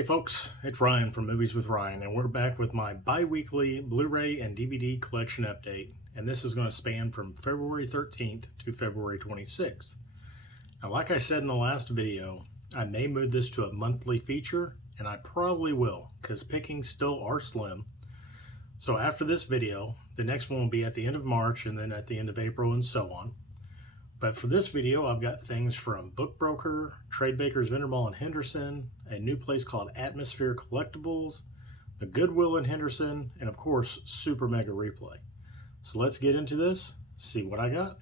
Hey folks, it's Ryan from Movies with Ryan, and we're back with my bi-weekly Blu-ray and DVD collection update, and this is going to span from February 13th to February 26th. Now, like I said in the last video, I may move this to a monthly feature, and I probably will, because pickings still are slim. So after this video, the next one will be at the end of March, and then at the end of April, and so on. But for this video, I've got things from Book Broker, Trade Bakers, Vendermall and Henderson, a new place called Atmosphere Collectibles, the Goodwill in Henderson, and of course, Super Mega Replay. So let's get into this, see what I got.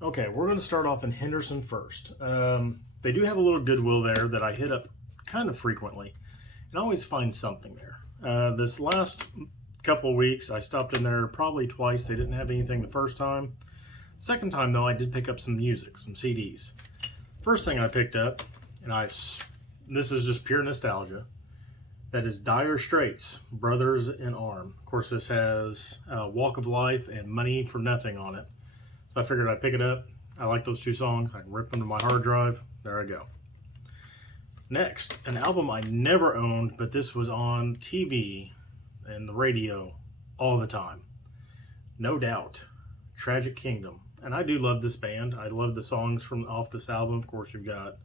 Okay, we're going to start off in Henderson first. They do have a little Goodwill there that I hit up kind of frequently, and I always find something there. This last couple of weeks I stopped in there probably twice. They didn't have anything the first time. Second time though, I did pick up some music, some CDs. First thing I picked up, and this is just pure nostalgia, that is Dire Straits, Brothers in Arms. Of course, this has Walk of Life and Money for Nothing on it, so I figured I'd pick it up. I like those two songs. I can rip them to my hard drive. There I go. Next, an album I never owned, but this was on TV and the radio all the time. No Doubt, Tragic Kingdom. And I do love this band. I love the songs from off this album. Of course, you've got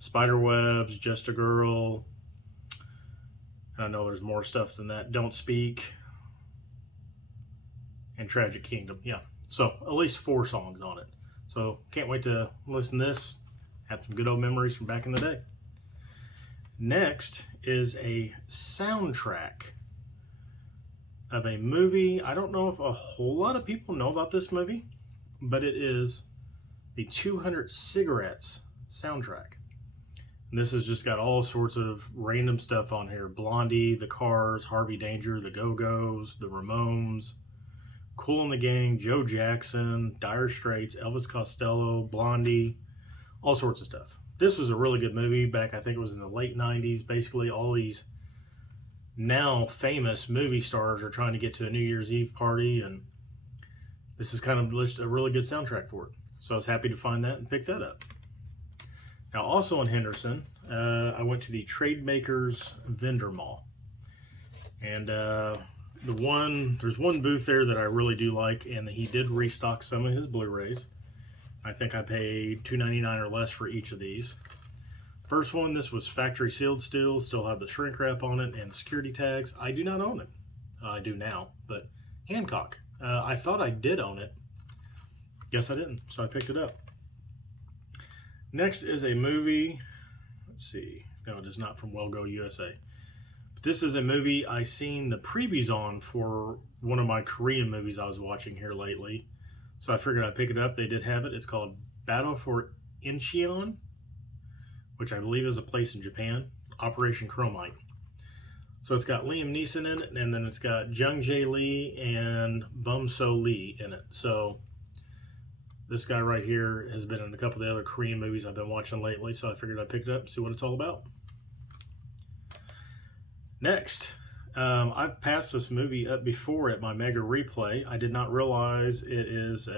Spiderwebs, Just a Girl. I know there's more stuff than that. Don't Speak and Tragic Kingdom. Yeah, so at least 4 songs on it. So can't wait to listen to this. Have some good old memories from back in the day. Next is a soundtrack of a movie. I don't know if a whole lot of people know about this movie, but it is the 200 Cigarettes soundtrack. And this has just got all sorts of random stuff on here. Blondie, The Cars, Harvey Danger, The Go-Go's, The Ramones, Kool and the Gang, Joe Jackson, Dire Straits, Elvis Costello, Blondie, all sorts of stuff. This was a really good movie back, I think it was in the late 90s. Basically all these now famous movie stars are trying to get to a New Year's Eve party, and this is kind of just a really good soundtrack for it. So I was happy to find that and pick that up. Now also in Henderson, I went to the Trade Bakers Vendermall, and there's one booth there that I really do like, and he did restock some of his Blu-rays. I think I paid $2.99 or less for each of these. First one, this was factory sealed still had the shrink wrap on it and security tags. I do not own it. I do now, but Hancock. I thought I did own it. Guess I didn't, so I picked it up. Next is a movie. Let's see. No, it is not from Well Go USA. But this is a movie I seen the previews on for one of my Korean movies I was watching here lately. So I figured I'd pick it up. They did have it. It's called Battle for Incheon, which I believe is a place in Japan, Operation Chromite. So it's got Liam Neeson in it, and then it's got Jung Jae Lee and Bum So Lee in it. So this guy right here has been in a couple of the other Korean movies I've been watching lately, so I figured I'd pick it up and see what it's all about. Next, I've passed this movie up before at my Mega Replay. I did not realize it is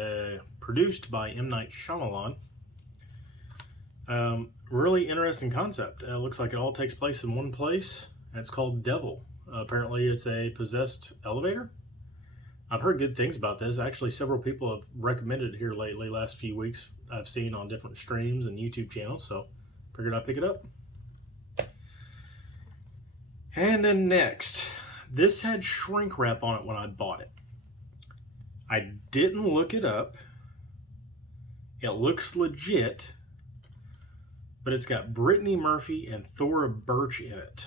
produced by M. Night Shyamalan. Really interesting concept. It looks like it all takes place in one place. And it's called Devil. Apparently it's a possessed elevator. I've heard good things about this. Actually, several people have recommended it here lately, last few weeks. I've seen on different streams and YouTube channels, so figured I'd pick it up. And then next, this had shrink wrap on it when I bought it. I didn't look it up. It looks legit, but it's got Brittany Murphy and Thora Birch in it.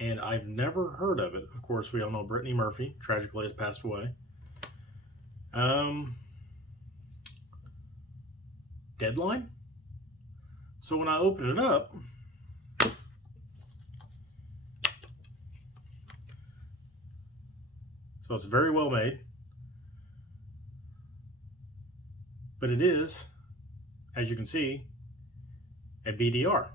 And I've never heard of it. Of course, we all know Brittany Murphy tragically has passed away. Deadline? So when I open it up, so it's very well made. But it is, as you can see, a BDR.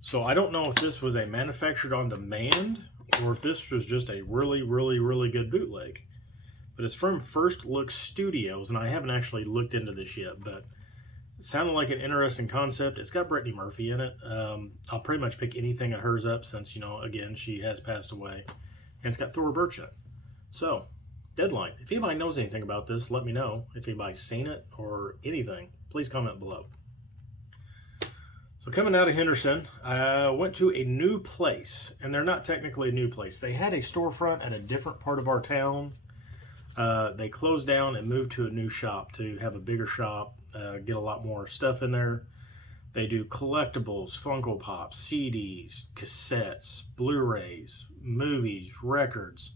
So I don't know if this was a manufactured on demand or if this was just a really, really, really good bootleg. But it's from First Look Studios, and I haven't actually looked into this yet, but It sounded like an interesting concept. It's got Brittany Murphy in it. I'll pretty much pick anything of hers up since, you know, again, she has passed away. And it's got Thora Birch in it. So, Deadline. If anybody knows anything about this, let me know. If anybody's seen it or anything, please comment below. So coming out of Henderson, I went to a new place, and they're not technically a new place. They had a storefront at a different part of our town. They closed down and moved to a new shop to have a bigger shop, get a lot more stuff in there. They do collectibles, Funko Pops, CDs, cassettes, Blu-rays, movies, records,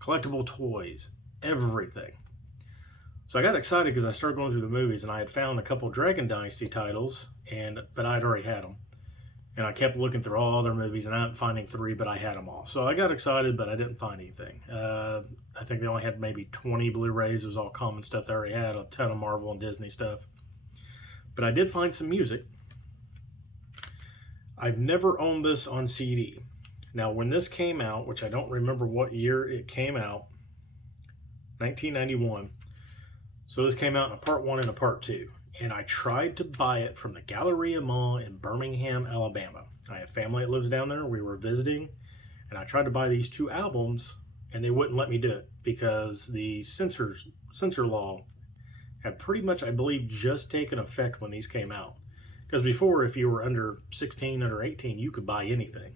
collectible toys, everything. So I got excited because I started going through the movies, and I had found a couple Dragon Dynasty titles, but I'd already had them. And I kept looking through all their movies, and I ended up finding 3, but I had them all. So I got excited, but I didn't find anything. I think they only had maybe 20 Blu-rays. It was all common stuff they already had, a ton of Marvel and Disney stuff. But I did find some music. I've never owned this on CD. Now, when this came out, which I don't remember what year it came out, 1991. So this came out in a part 1 and a part 2. And I tried to buy it from the Galleria Mall in Birmingham, Alabama. I have family that lives down there. We were visiting, and I tried to buy these 2 albums, and they wouldn't let me do it because the censor law had pretty much, I believe, just taken effect when these came out. Because before, if you were under 16, under 18, you could buy anything.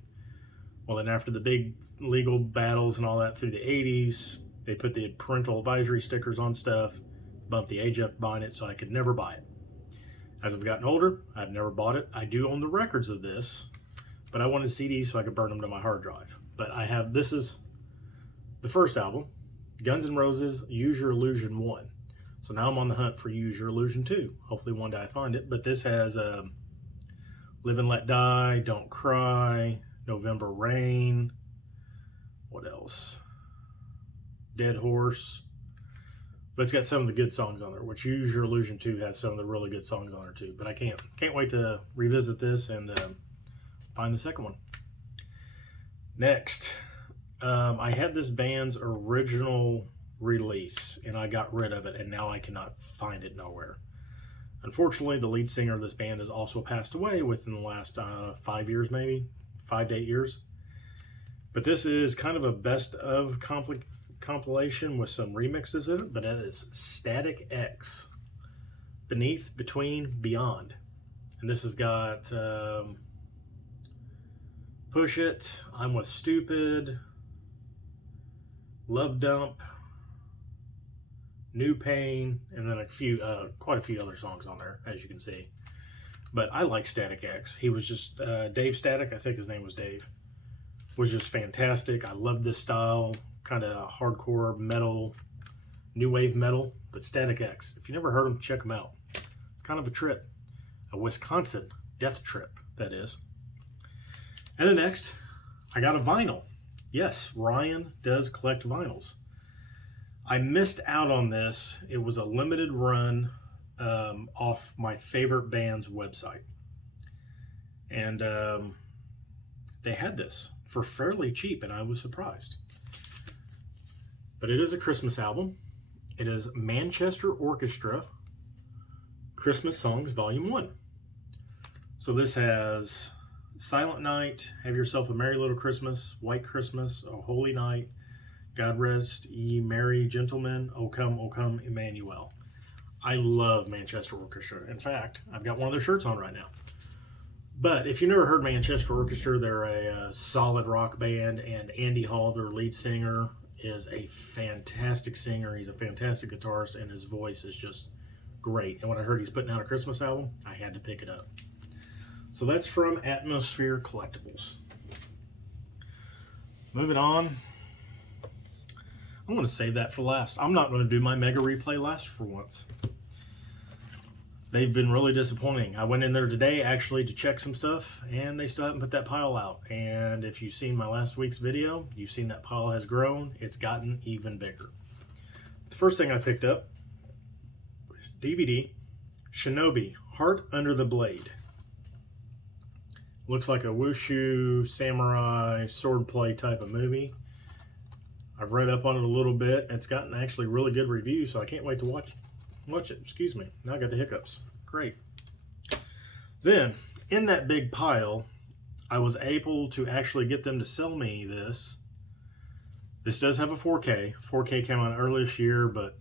Well, then after the big legal battles and all that through the 80s, they put the parental advisory stickers on stuff, bumped the age up buying it, so I could never buy it. As I've gotten older, I've never bought it. I do own the records of this, but I wanted CDs so I could burn them to my hard drive. But I have, this is the first album, Guns N' Roses, Use Your Illusion 1. So now I'm on the hunt for Use Your Illusion 2. Hopefully one day I find it. But this has Live and Let Die, Don't Cry, November Rain, what else? Dead Horse. But it's got some of the good songs on there, which Use Your Illusion 2 has some of the really good songs on there too. But I can't wait to revisit this and find the second one. Next, I had this band's original release, and I got rid of it, and now I cannot find it nowhere. Unfortunately, the lead singer of this band has also passed away within the last 5 years, maybe 5 to 8 years. But this is kind of a best of compilation with some remixes in it, but that is Static X, Beneath, Between, Beyond. And this has got Push It, I'm With Stupid, Love Dump, New Pain, and then quite a few other songs on there, as you can see. But I like Static X. He was just, Dave Static, I think his name was Dave, was just fantastic. I love this style, kind of hardcore metal, new wave metal. But Static X, if you never heard them, check them out. It's kind of a trip, a Wisconsin death trip, that is. And then next, I got a vinyl. Yes, Ryan does collect vinyls. I missed out on this. It was a limited run off my favorite band's website. And they had this for fairly cheap, and I was surprised. But it is a Christmas album. It is Manchester Orchestra Christmas Songs Volume 1. So this has Silent Night, Have Yourself a Merry Little Christmas, White Christmas, O Holy Night, God Rest Ye Merry Gentlemen, O Come, Emmanuel. I love Manchester Orchestra. In fact, I've got one of their shirts on right now. But if you've never heard Manchester Orchestra, they're a solid rock band, and Andy Hall, their lead singer, is a fantastic singer. He's a fantastic guitarist, and his voice is just great. And when I heard he's putting out a Christmas album, I had to pick it up. So that's from Atmosphere Collectibles. Moving on. I'm going to save that for last. I'm not going to do my mega replay last for once. They've been really disappointing. I went in there today actually to check some stuff, and they still haven't put that pile out. And if you've seen my last week's video, you've seen that pile has grown. It's gotten even bigger. The first thing I picked up was DVD Shinobi Heart Under the Blade. Looks like a wushu samurai swordplay type of movie. I've read up on it a little bit. It's gotten actually really good reviews, so I can't wait to watch it. Excuse me. Now I got the hiccups. Great. Then, in that big pile, I was able to actually get them to sell me this. This does have a 4K. 4K came out earlier this year, but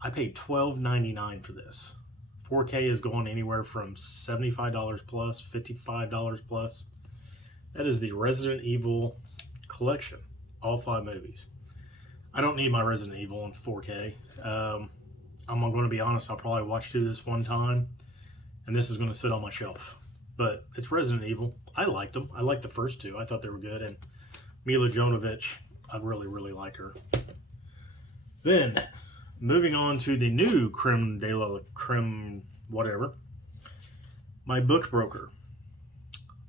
I paid $12.99 for this. 4K is going anywhere from $75 plus, $55 plus. That is the Resident Evil collection, all 5 movies. I don't need my Resident Evil in 4K. I'm going to be honest, I'll probably watch through this one time, and this is going to sit on my shelf. But it's Resident Evil. I liked them. I liked the first 2. I thought they were good, and Mila Jovovich, I really, really like her. Then, moving on to the new creme de la creme whatever, my book broker.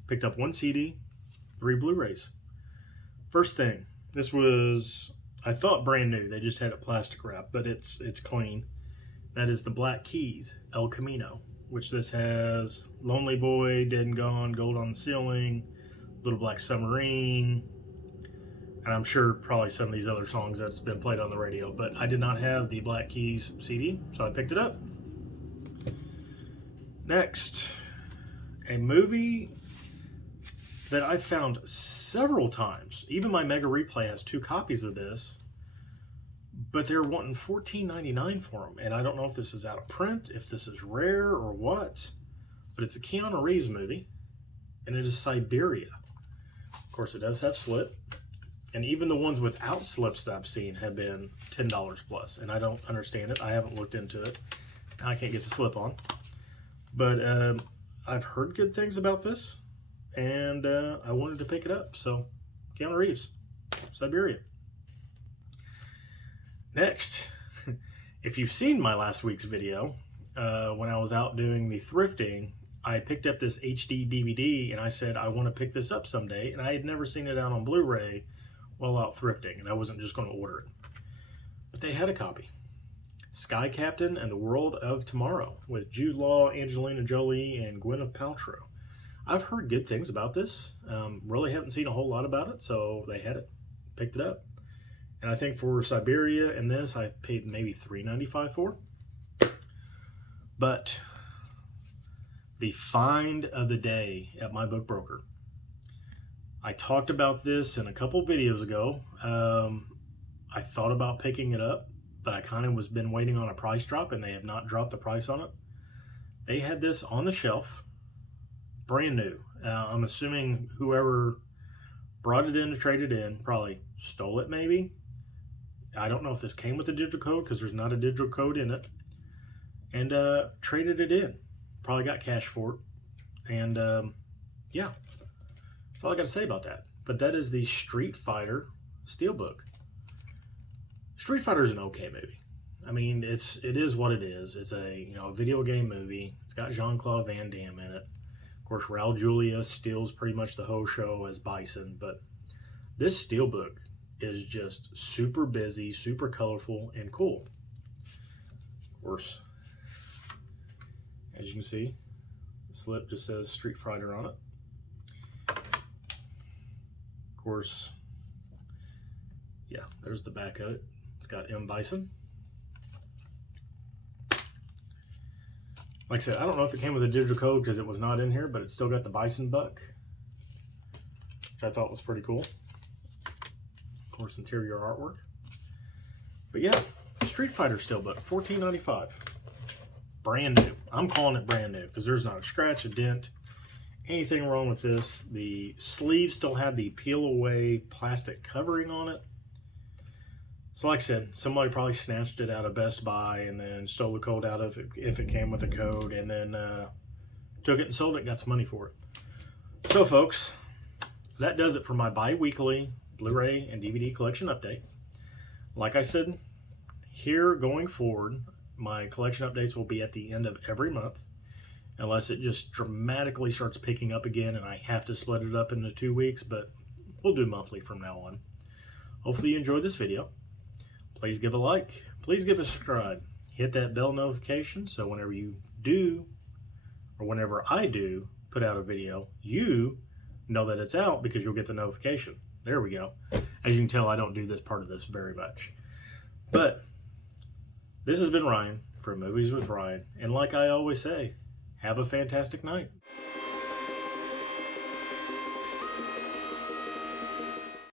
Picked up 1 CD, 3 Blu-rays. First thing, this was, I thought brand new. They just had it plastic wrapped, but it's clean. That is the Black Keys, El Camino, which this has Lonely Boy, Dead and Gone, Gold on the Ceiling, Little Black Submarine, and I'm sure probably some of these other songs that's been played on the radio, but I did not have the Black Keys CD, so I picked it up. Next, a movie that I've found several times. Even my Mega Replay has 2 copies of this, but they're wanting $14.99 for them, and I don't know if this is out of print, if this is rare or what, but it's a Keanu Reeves movie, and it is Siberia. Of course, it does have slip, and even the ones without slips that I've seen have been $10 plus, and I don't understand it. I haven't looked into it. I can't get the slip on, but I've heard good things about this, and I wanted to pick it up. So Keanu Reeves, Siberia. Next, if you've seen my last week's video, when I was out doing the thrifting, I picked up this HD DVD, and I said I want to pick this up someday, and I had never seen it out on Blu-ray while out thrifting, and I wasn't just going to order it. But they had a copy. Sky Captain and the World of Tomorrow with Jude Law, Angelina Jolie, and Gwyneth Paltrow. I've heard good things about this. Really haven't seen a whole lot about it, so they had it. Picked it up. And I think for Siberia and this, I paid maybe $3.95 for. But the find of the day at my book broker. I talked about this in a couple videos ago. I thought about picking it up, but I kind of was been waiting on a price drop, and they have not dropped the price on it. They had this on the shelf, brand new. I'm assuming whoever brought it in to trade it in probably stole it maybe. I don't know if this came with a digital code, because there's not a digital code in it. And traded it in. Probably got cash for it. And yeah, that's all I got to say about that. But that is the Street Fighter Steelbook. Street Fighter is an okay movie. I mean, it is what it is. It's a a video game movie. It's got Jean-Claude Van Damme in it. Of course, Raul Julia steals pretty much the whole show as Bison. But this Steelbook is just super busy, super colorful, and cool. Of course, as you can see, the slip just says Street Fighter on it. Of course, yeah, there's the back of it. It's got M. Bison. Like I said, I don't know if it came with a digital code because it was not in here, but it's still got the Bison buck, which I thought was pretty cool. Of course, interior artwork. But yeah, Street Fighter Steelbook, $14.95. Brand new. I'm calling it brand new because there's not a scratch, a dent, anything wrong with this. The sleeves still have the peel away plastic covering on it. So like I said, somebody probably snatched it out of Best Buy and then stole the code out of it if it came with a code, and then took it and sold it, got some money for it. So folks, that does it for my bi-weekly Blu-ray and DVD collection update. Like I said, here going forward, my collection updates will be at the end of every month, unless it just dramatically starts picking up again and I have to split it up into 2 weeks, but we'll do monthly from now on. Hopefully you enjoyed this video. Please give a like, please give a subscribe, hit that bell notification so whenever you do, or whenever I do put out a video, you know that it's out because you'll get the notification. There we go. As you can tell, I don't do this part of this very much. But this has been Ryan for Movies with Ryan. And like I always say, have a fantastic night.